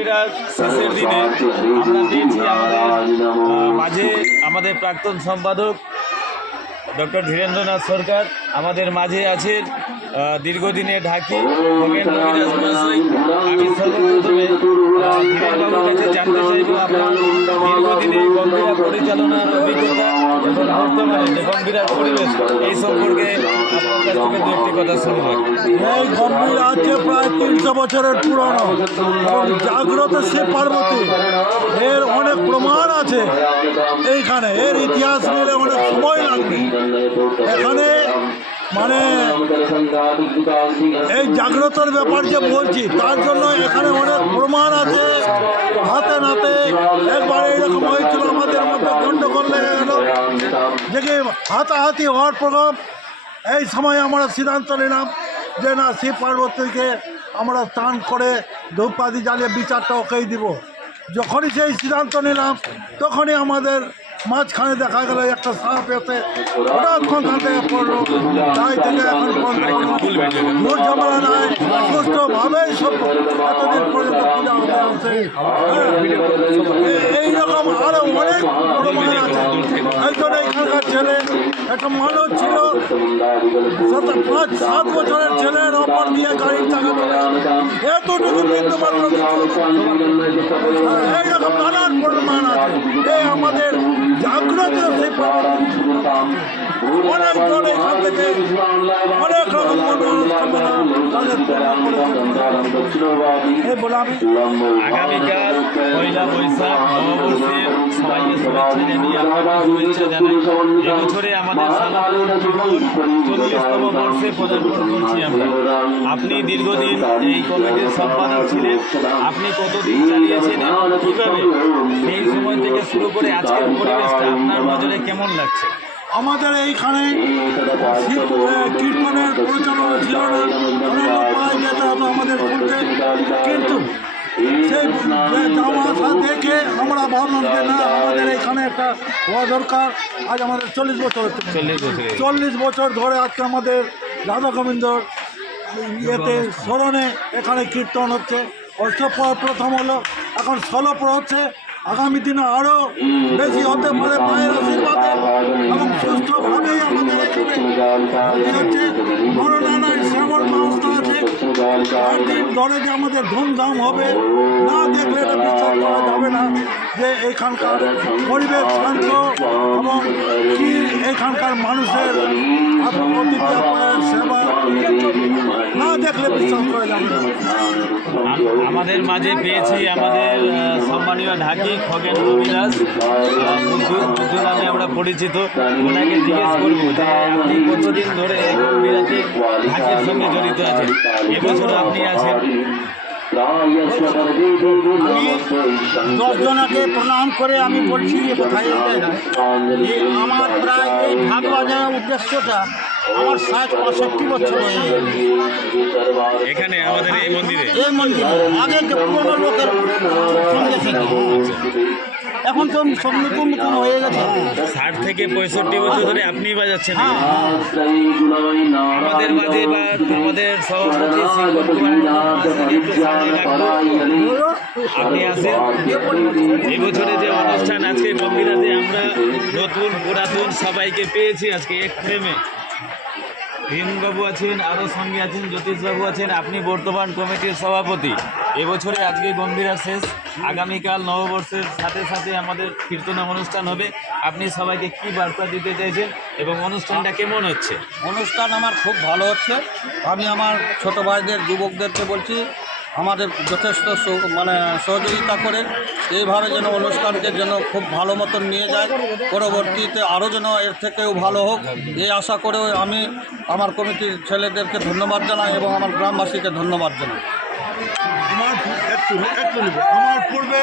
গম্ভীরার শেষের দিনে আমরা পেয়েছি আমাদের মাঝে আমাদের প্রাক্তন সম্পাদক ডক্টর ধীরেন্দ্রনাথ সরকার আমাদের মাঝে আছেন। দীর্ঘদিনের ঢাকি খগেন কবিরাজ মহাশয়। আমি সর্বপ্রথমে ধীরেনবাবুর কাছে জানতে চাইব আপনার দীর্ঘদিনের গম্ভীরা পরিচালনার অভিজ্ঞতা এবং বর্তমানে যে গম্ভীরার পরিবেশ এই সম্পর্কে আপনার কাছ থেকে দু একটি কথা শুনবেন। এই গম্ভীরা আছে প্রায় 300 বছরের পুরনো এবং জাগ্রত শিব পার্বতী, এর অনেক প্রমাণ আছে এইখানে। এর ইতিহাস নিলে অনেক সময় লাগবে। এখানে মানে এই জাগ্রতর ব্যাপার যে বলছি তার জন্য এখানে অনেক প্রমাণ আছে। হাতে নাতে একবার এইরকম হয়েছিল, আমাদের মধ্যে গণ্ডগোল লেগে গেল, যে হাতাহাতি হওয়ার প্রভাব। এই সময় আমরা সিদ্ধান্ত নিলাম যে না, শিব পার্বতীকে আমরা স্নান করে ধূপপাতি জ্বালিয়ে বিচারটা ওকেই দিব। যখনই সেই সিদ্ধান্ত নিলাম তখনই আমাদের মাঝখানে দেখা গেল একটা সাপ এসে হঠাৎ সন্ধান থেকে পড়লো। তাই থেকে এখন মোট ঝামেলা নাই, সুষ্ঠুভাবেই সব এতদিন পর্যন্ত পূজা হতে হচ্ছে। এইরকম আরো অনেক প্রমাণ আছে। একজন এখানকার ছেলে একটা মানুষ ছিল, 5-7 বছরের ছেলের অপর দিয়ে গাড়ির চাকা চলে এতটুকু বিন্দু মাত্র এইরকম নানান প্রমাণ আছে। এই আমাদের জাগ্রত সেই অনেকজন এখান থেকে অনেক রকম আগামীকাল পয়লা বৈশাখ নববর্ষের সবাইকে শুভেচ্ছা জানিয়ে আপনাকে শুভেচ্ছা জানাই। এবছরে আমাদের 40তম বর্ষে পদার্পণ করছি আমরা। আপনি দীর্ঘদিন এই কমিটির সম্পাদক ছিলেন, আপনি কতদিন চালিয়েছেন এবং কীভাবে সেই সময় থেকে শুরু করে আজকের পরিবেশটা আপনার নজরে কেমন লাগছে? আমাদের এইখানে কীর্তনের পরিচালনা ছিল না, অনেক পায়ে যেতে হতো আমাদের শুনতে, কিন্তু সেই জামাশা দেখে আমরা ভাবলাম যে না, আমাদের এখানে একটা হওয়া দরকার। আজ আমাদের 40 বছর হচ্ছে, 40 বছর ধরে আজকে আমাদের রাধা গোবিন্দর ইয়েতে স্মরণে এখানে কীর্তন হচ্ছে। অষ্টপ্রহর প্রথম হলো, এখন 16 হচ্ছে। আগামী দিনে আরও বেশি হতে পারে মায়ের আশীর্বাদে এবং সুস্থভাবেই আমাদের এখানে হচ্ছে। মরণানায় শ্যামল ব্যবস্থা আছে, 4 দিন ধরে যে আমাদের ধুমধাম হবে, না দেখলে এটা বিশ্বাস করা যাবে না যে এখানকার পরিবেশ শান্ত এবং কি এখানকার মানুষের আত্মপ্রতিক্রিয়া সেবা না দেখলে বিশ্বাস করা যাবে না। আমাদের মাঝে পেয়েছি আমাদের সম্মানীয় ঢাকি খগেন কবিরাজ, বুদ্ধু নামে আমরা পরিচিত। ওনাকে জিজ্ঞেস করবো যে আপনি কতদিন ধরে এই গম্ভীরাতে ঢাকির সঙ্গে জড়িত আছেন? এবছর আপনি আছেন। আমি 10 জনকে প্রণাম করে আমি বলছি যে কোথায় যে আমার প্রায় এই ঢাক বাজানোর উদ্দেশ্যটা আমার 60-65 বছর হয়ে গেল এখানে আমাদের এই মন্দিরে আগে যে পুরোনো লোকের সঙ্গে থেকে, এখন তো সব নতুন নতুন হয়ে গেছে। 60 থেকে 65 বছর ধরে আপনি বাজাচ্ছেন। আমাদের মাঝে বা আমাদের সভাপতি আপনি আসেন। এবছরে যে অনুষ্ঠান আজকে গম্ভীরাতে আমরা নতুন পুরাতন সবাইকে পেয়েছি আজকে এক ফ্রেমে। ভীমবাবু আছেন, আরও সঙ্গে আছেন জ্যোতিষবাবু আছেন, আপনি বর্তমান কমিটির সভাপতি। এবছরে আজকে গম্ভীরা শেষ, আগামীকাল নববর্ষের সাথে সাথে আমাদের কীর্তন অনুষ্ঠান হবে। আপনি সবাইকে কি বার্তা দিতে চাইছেন এবং অনুষ্ঠানটা কেমন হচ্ছে? অনুষ্ঠান আমার খুব ভালো হচ্ছে। আমি আমার ছোট ভাইদের যুবকদেরকে বলছি আমাদের যথেষ্ট সহযোগিতা করেন। এইভাবে যেন অনুষ্ঠানকে যেন খুব ভালো মতন নিয়ে যায়, পরবর্তীতে আরও যেন এর থেকেও ভালো হোক এই আশা করেও আমি আমার কমিটির ছেলেদেরকে ধন্যবাদ জানাই এবং আমার গ্রামবাসীকে ধন্যবাদ জানাই। আমার পূর্বে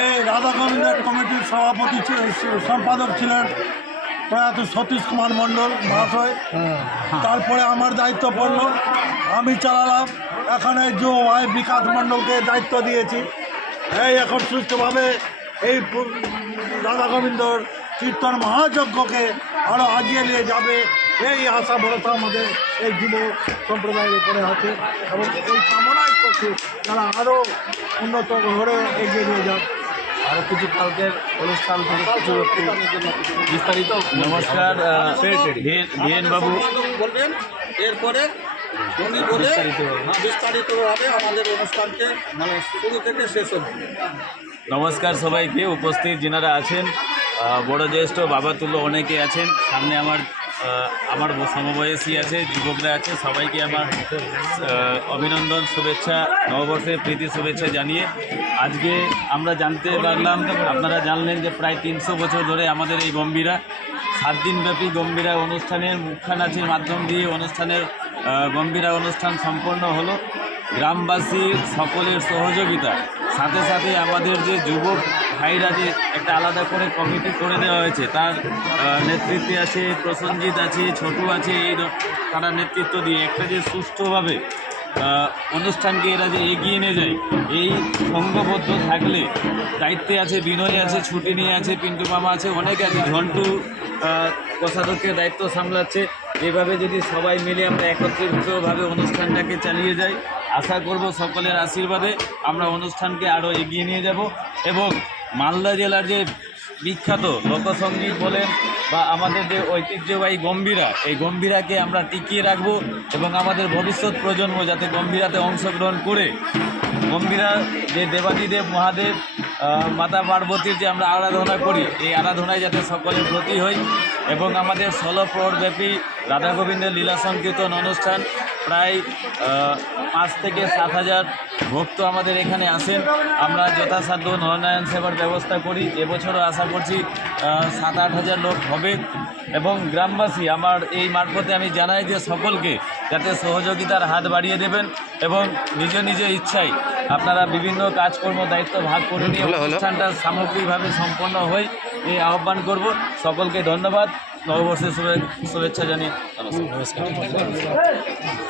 এই রাধা গোবিন্দের কমিটির সভাপতি সম্পাদক ছিলেন প্রয়াত সতীশ কুমার মণ্ডল মহাশয়। তারপরে আমার দায়িত্ব পড়ল, আমি চালালাম। এখানে ভাই বিকাশ মণ্ডলকে দায়িত্ব দিয়েছি। এই এখন সুস্থভাবে এই রাধা গোবিন্দর কীর্তন মহাযজ্ঞকে আরও এগিয়ে নিয়ে যাবে এই আশা ভরসা আমাদের এই যুব সম্প্রদায়ের উপরে আছে এবং এই কামনাই করছে তারা আরও উন্নত ঘরে এগিয়ে নিয়ে যাক। আরও কিছু কালকের অনুষ্ঠান থেকে কিছু বিস্তারিত নমস্কার ধীরেন বাবু বলবেন, এরপরে উনি বলে বিস্তারিতভাবে আমাদের অনুষ্ঠানকে মানে শুরু থেকে শেষ অবধি। নমস্কার সবাইকে, উপস্থিত যিনারা আছেন, বড় জ্যেষ্ঠ বাবা তুল্য অনেকে আছেন, সামনে আমার সমবয়সী আছে, যুবকরা আছে, সবাইকে আমার অভিনন্দন, শুভেচ্ছা, নববর্ষের প্রীতি শুভেচ্ছা জানিয়ে আজকে আমরা জানতে পারলাম, আপনারা জানলেন যে প্রায় 300 বছর ধরে আমাদের এই গম্ভীরা 7 দিনব্যাপী গম্ভীরা অনুষ্ঠানের মুখ্যা নাচের মাধ্যম দিয়ে গম্ভীরা অনুষ্ঠান সম্পন্ন হলো। গ্রামবাসীর সকলের সহযোগিতা, সাথে সাথে আমাদের যে যুবক ভাইরা যে একটা আলাদা করে কমিটি করে দেওয়া হয়েছে, তার নেতৃত্বে আছে প্রসেনজিৎ আছে, ছোটু আছে, তারা নেতৃত্ব দিয়ে একটা যে সুষ্ঠুভাবে অনুষ্ঠানকে এরা যে এগিয়ে নিয়ে যায়, এই সঙ্গবদ্ধ থাকলে, দায়িত্বে আছে বিনয় আছে, ছুটি নিয়ে আছে, পিন্টু মামা আছে, অনেকে আছে, ঝন্টু কোষাধ্যক্ষের দায়িত্ব সামলাচ্ছে। এভাবে যদি সবাই মিলে আমরা একত্রিতভাবে অনুষ্ঠানটাকে চালিয়ে যাই, আশা করব সকলের আশীর্বাদে আমরা অনুষ্ঠানকে আরও এগিয়ে নিয়ে যাব এবং মালদা জেলার যে বিখ্যাত লোকসঙ্গীত বলেন বা আমাদের যে ঐতিহ্যবাহী গম্ভীরা, এই গম্ভীরাকে আমরা টিকিয়ে রাখব এবং আমাদের ভবিষ্যৎ প্রজন্ম যাতে গম্ভীরাতে অংশগ্রহণ করে গম্ভীরা যে দেবাদিদেব মহাদেব মাতা পার্বতীর যে আমরা আরাধনা করি, এই আরাধনায় যাতে সকলের ব্রতী হই এবং আমাদের 16 প্রহরব্যাপী রাধা গোবিন্দের লীলা সংকীর্তন অনুষ্ঠান, প্রায় 5 থেকে 7,000 ভক্ত আমাদের এখানে আসেন। আমরা যথাসাধ্য নরনারায়ণ সেবার ব্যবস্থা করি। এবছরও আশা করছি 7-8 হাজার লোক হবে এবং গ্রামবাসী, আমার এই মারফতে আমি জানাই যে সকলকে যাতে সহযোগিতার হাত বাড়িয়ে দেবেন এবং নিজ নিজ ইচ্ছায় আপনারা বিভিন্ন কাজকর্ম দায়িত্ব ভাগ করে নিয়ে অনুষ্ঠানটা সামগ্রিকভাবে সম্পন্ন হয় এই আহ্বান করব। সকলকে ধন্যবাদ, নববর্ষের শুভেচ্ছা জানিয়ে নমস্কার।